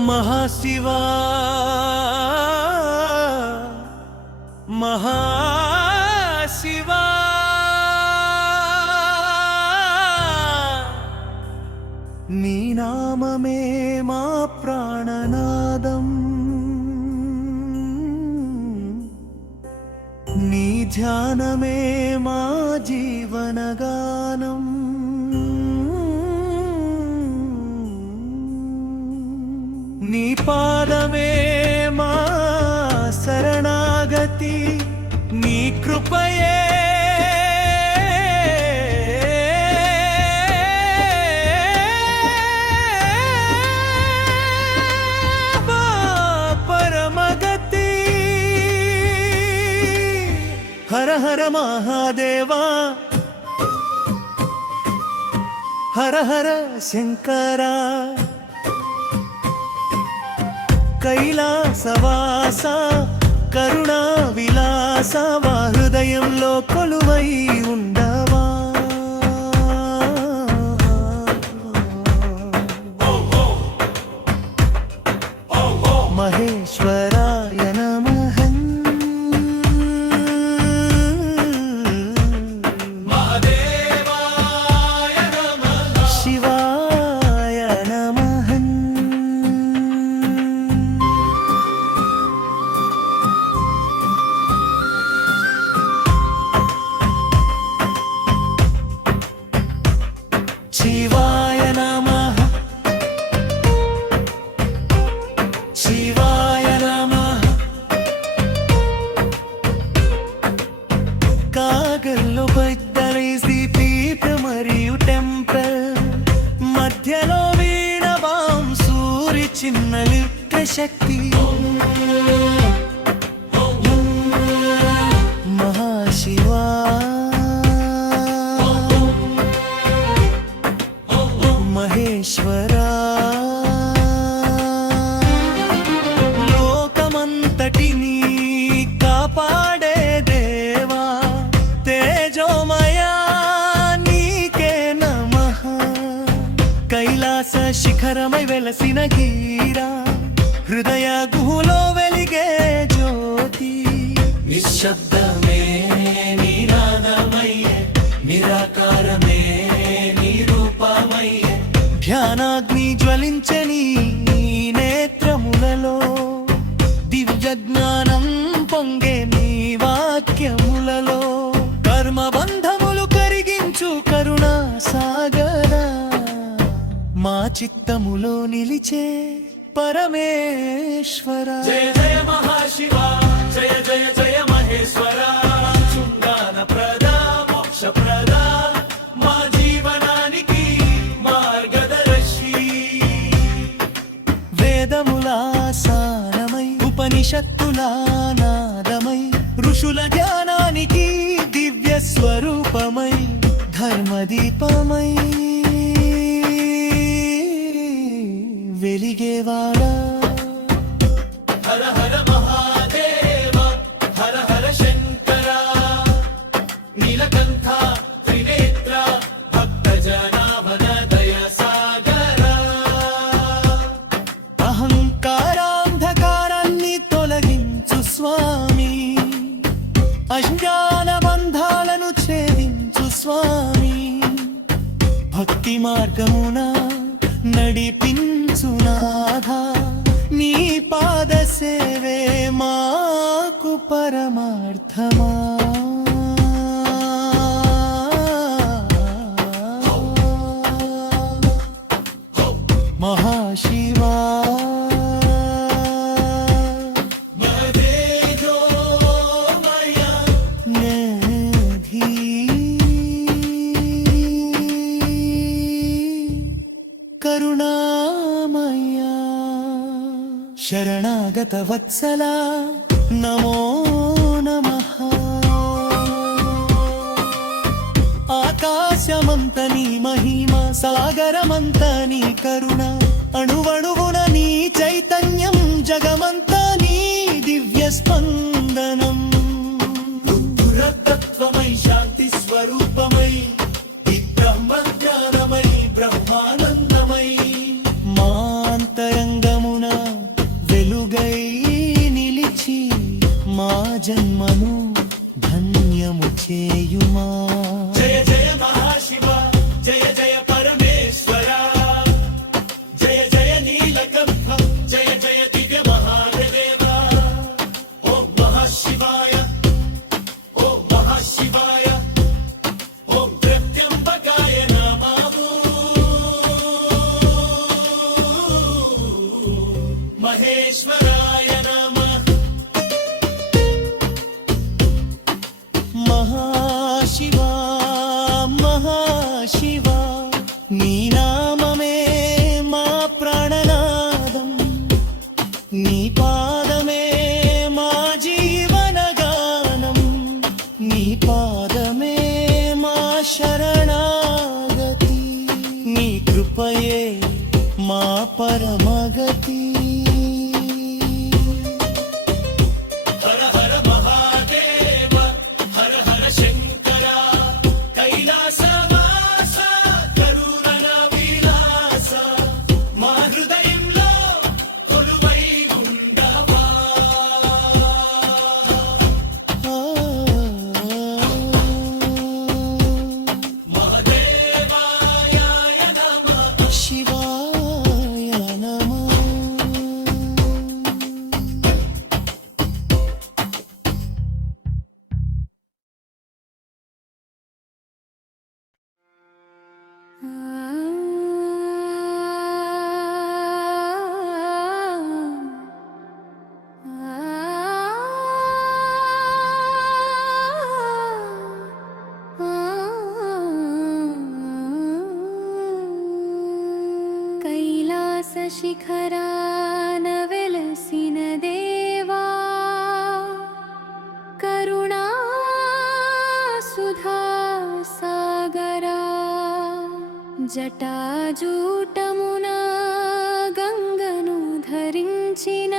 महाशिवा महाशिवा नी नाममे मा प्राणनादं नी ध्यानमे मा जीवनगानम् నీ పాదమే మా శరణాగతి నీ కృపయే పరమగతి హర హర మహాదేవా హర హర శంకరా కైలాసవాస కరుణా విలాస వా హృదయంలో కొలువై ఉండవా మహేశ్వరాయ నమః మహాదేవాయ నమః శివాయ నమః శివాయ నమః శివాయ నమః కాగల్లో బద్దలేసి పీఠ మరియు టెంపుల్ మధ్యలో వీణ బాంసూరి చిన్న లిఫ్ట్ శక్తి మహాశివా మహేశ్వరా లోకమంతటిని కాపాడే దేవా తేజోమయా నీకే నమః కైలాస శిఖరమై వెలసిన గీరా హృదయ గుహలో వెలిగే జ్యోతి నిశ్శబ్దమే నినాదమయ్యే నిరాకారమే నీ రూపమయ్యే ధ్యానాగ్ని జ్వలించని నేత్రములలో దివ్య జ్ఞానం పొంగే నీ వాక్యములలో కర్మబంధములు కరిగించు కరుణా సాగరా మా చిత్తములో నిలిచే పరమేశ్వర జయ జయ మహాశివ జయ జయ జయ మహేశ్వర శృంగాన ప్రద మోక్ష ప్రద మా జీవనానికి మార్గదర్శి వేదముల సారమై ఉపనిషత్తుల నాదమై ఋషుల ధ్యానానికి దివ్య స్వరూపమై ధర్మదీపమై వెలిగేవాడా హర హర మహాదేవ హర హర శంకర నీలకంఠ త్రినేత్ర భక్తజనాభన దయ సాగర అహంకారాంధకారాన్ని తొలగించు స్వామి అజ్ఞాన బంధాలను ఛేదించు స్వామి భక్తి మార్గమున నడిపించు నాథా నీ పాద సేవే మాకు పరమార్థమా మహాశివా కరుణామయ్యా శరణాగత వత్సల నమో నమః ఆకాశమంత నీ మహిమ సాగరమంత నీ కరుణ అణువణువున నీ చైతన్యం జగమంత నీ దివ్య స్పందనం రుద్రతత్వమై శాంతి స్వరూపమై బ్రహ్మ జ్ఞానమై బ్రహ్మానందమై మాంతరంగమున జన్మను ధన్యము చేయుమా. జయ జయ మహాశివ, జయ జయ పరమేశ్వర, జయ జయ నీలకంఠ, జయ జయ దివ్య మహాదేవ. ఓం మహాశివాయ, ఓం మహాశివాయ, ఓం ప్రత్యంబకాయ నమః. మహేశ్వరాయ నమః. మహాశివా మహాశివా, నీ నామమే మా ప్రాణనాదం, నీ పాదమే మా జీవనగానం, నీ పాదమే మా శరణాగతి, నీ కృపయే మా పరమగతి. హర హర మహాదేవ, హర హర శంకర, కైలాసవాస, కరుణ విలాస, మా హృదయంలో కొలువై ఉండవా. మహాదేవాయ నమః. శివాయ నమః. కైలాస శిఖరాన వెలసిన దేవా, కరుణా సుధా సాగరా, జటాజూటమున గంగను ధరించిన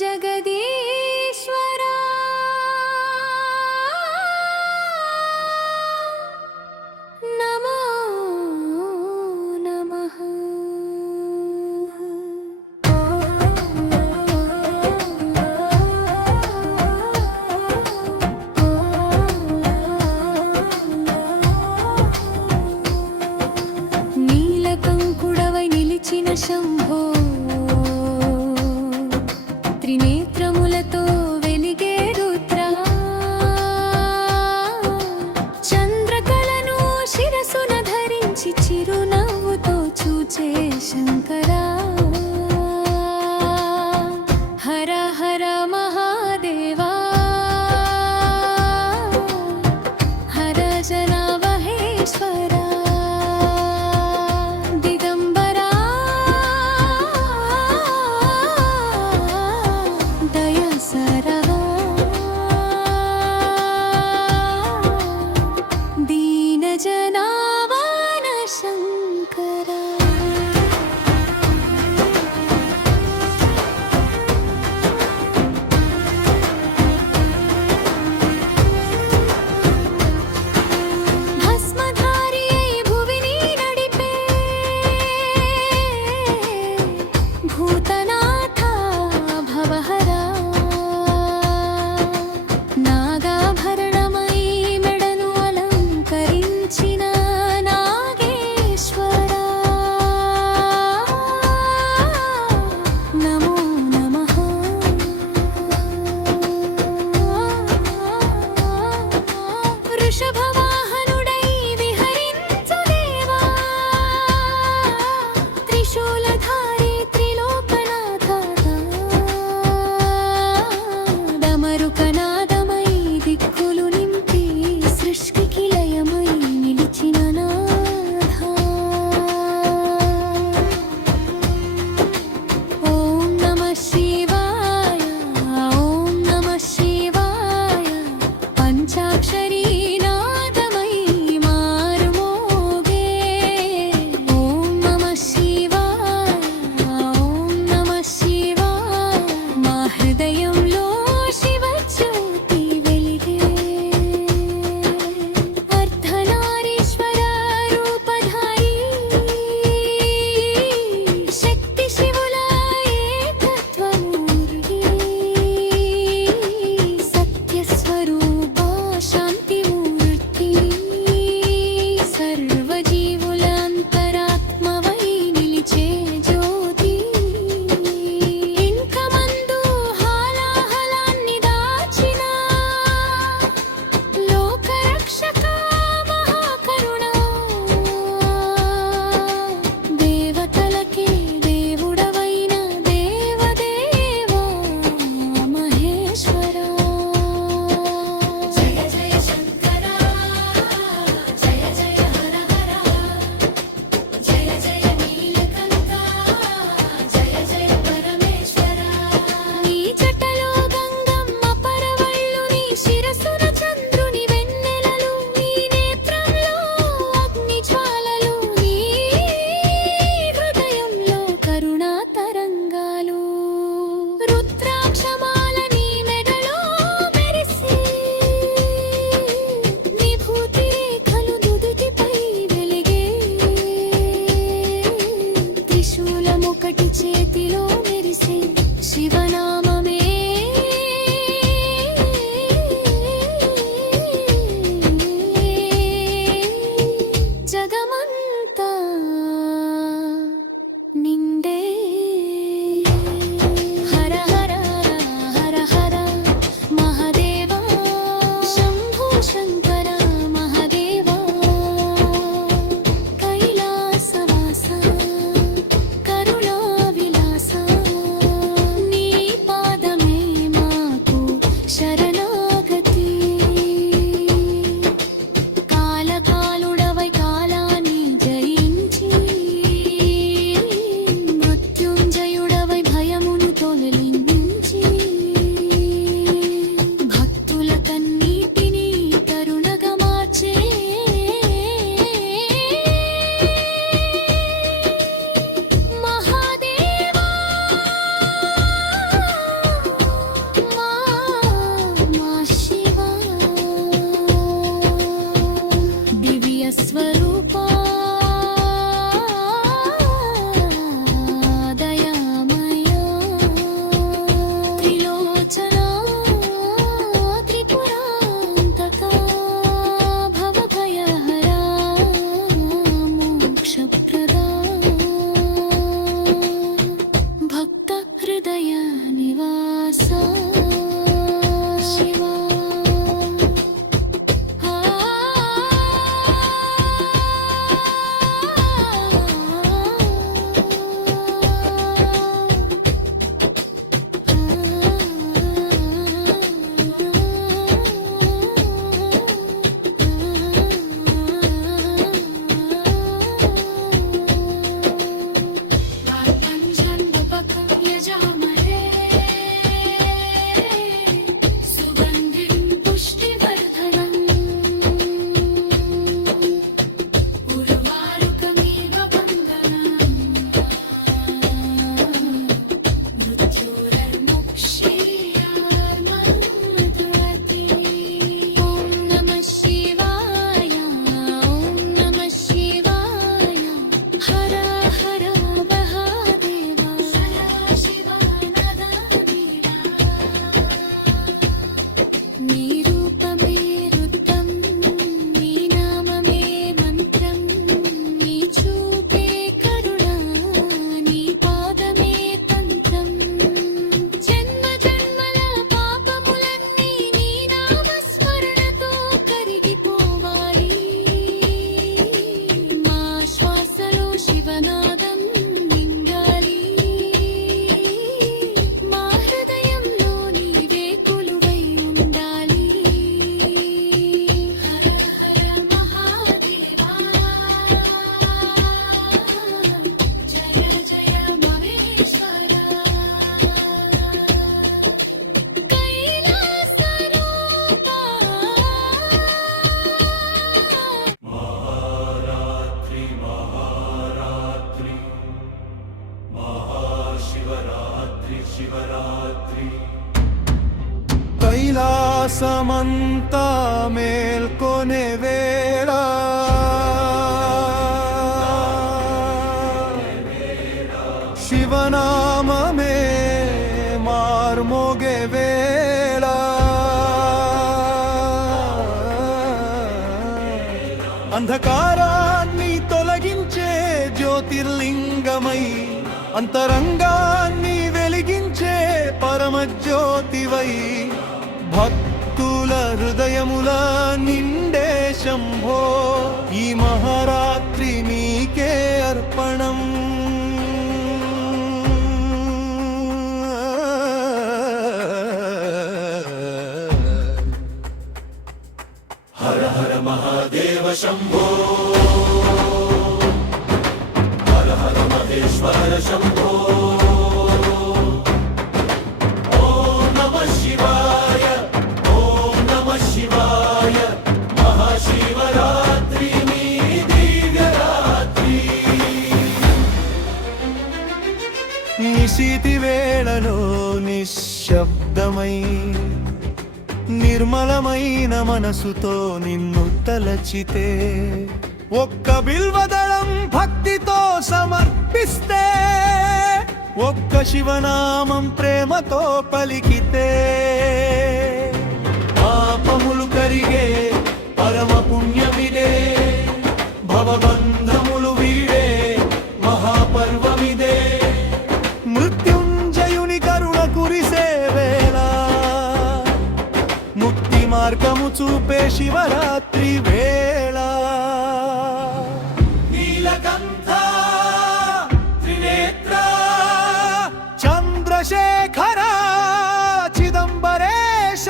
జగదీశ్వరా, నమో నమః. నీలకంకుడవై నిలిచిన శంభో, త్రినేత్రములతో శివా కైలాసమంతా మేల్కొనే వేళ శివనామమే మార్మోగే వేళ అంధకారాన్ని తొలగించే జ్యోతిర్లింగమై అంతరంగాన్ని వెలిగించే పరమజ్యోతివై భక్తుల హృదయముల నిండే శంభో ఈ మహారాత్రి నీకే అర్పణం. హర హర మహాదేవ శంభో హర హర మహేశ్వర శంభో ఓం నమః శివాయ ఓం నమః శివాయ మహాశివరాత్రి మీ దివ్యరాత్రి. నిశీతి వేళలో నిశ్శబ్దమై నిర్మలమైన మనసుతో నిన్ను తలచితే ఒక్క బిల్వదళం భక్తితో సమర్పిస్తే ఒక్క శివనామం ప్రేమతో పలికితే పాపములు కరిగే పరమ పుణ్యమిదే భవబంధములు వీడే మహాపర్వమిదే మృత్యుంజయుని కరుణ కురిసే వేళ ముక్తి మార్గము చూపే శివరాత్రి వేళ నీలకంఠ త్రినేత్ర చంద్రశేఖర చిదంబరేశ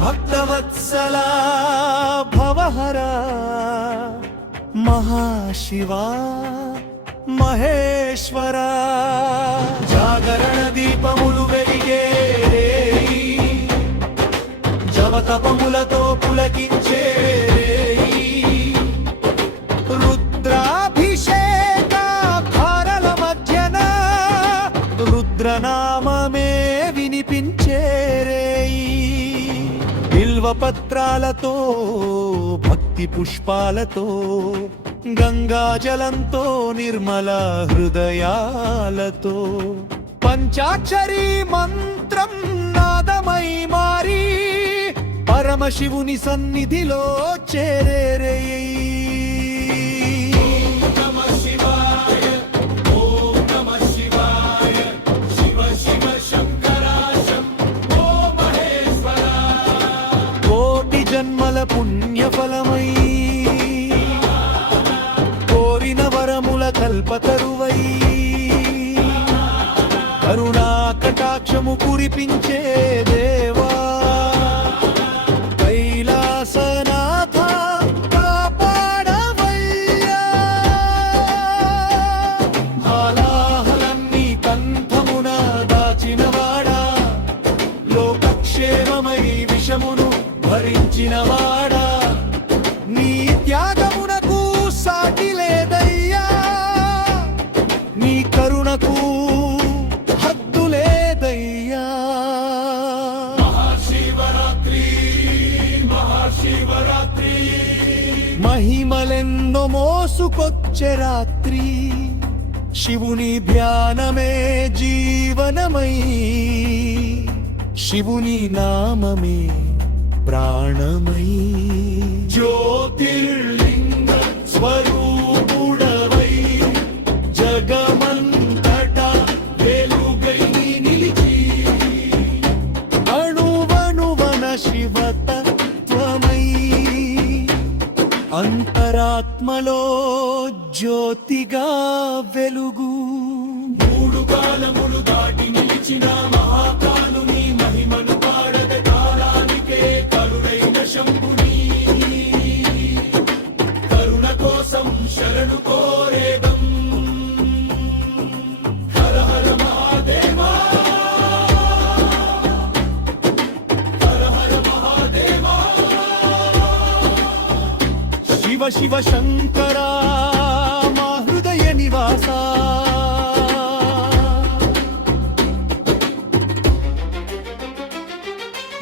భక్తవత్సల భవహర మహాశివా మహేశ్వర జాగరణ దీపములు వెలిగే జపతపములతో పులకించే రుద్రాభిషేక ధారల మధ్యన రుద్రనామమే వినిపించే బిల్వపత్రాలతో భక్తి పుష్పాలతో గంగాజలంతో నిర్మల హృదయాలతో పంచాక్షరీ మంత్రం నాదమై మారి పరమశివుని సన్నిధిలో చేరే లోకక్షేమమై విషమును భరించినవాడా నీ త్యాగమునకు సాటి లేదయ్యా నీ కరుణకు హద్దు లేదయ్యా మహాశివరాత్రి మహిమలెన్నో మోసుకొచ్చే రాత్రి శివుని ధ్యానమే జీవనమై శివుని నామమే ప్రాణమై జ్యోతిర్లింగ స్వరూపుడవై జగమంతట వెలుగై నిలిచి అణువణువన శివతత్వమై అంతరాత్మలో జ్యోతిగా వెలుగు మూడు కాలములు దాటి నిలిచిన మహాకాలుని మహిమను పాడగ కాలానికే కరుణైన శంభుని కరుణ కోసం శరణు కోరేదం హర హర మహాదేవా హర హర మహాదేవా శివ శివ శంకరా మా హృదయ నివాసా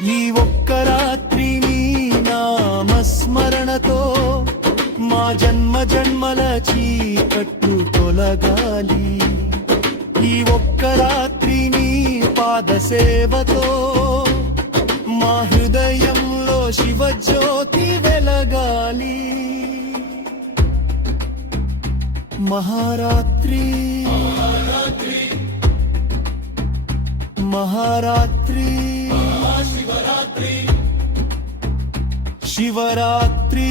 ఈ ఒక్క రాత్రి నీ నామస్మరణతో మా జన్మ జన్మల చీకట్టు తొలగాలి ఈ ఒక్క రాత్రి నీ పాద సేవతో మా హృదయంలో శివజ్యోతి వెలగాలి మహారాత్రి మహారాత్రి శివరాత్రి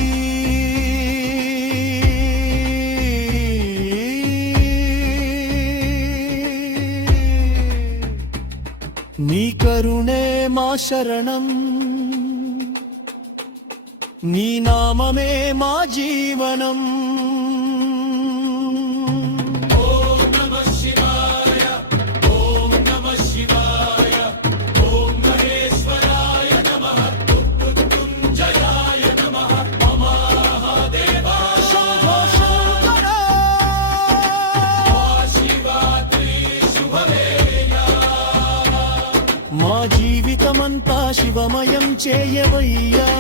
నీ కరుణే మా శరణం నీ నామమే మా జీవనం మా జీవితమంతా శివమయం చేయవయ్యా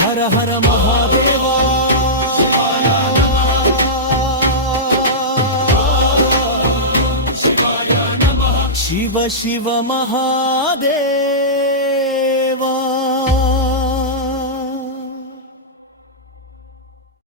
హర హర మహాదేవా శివ శివ మహాదేవ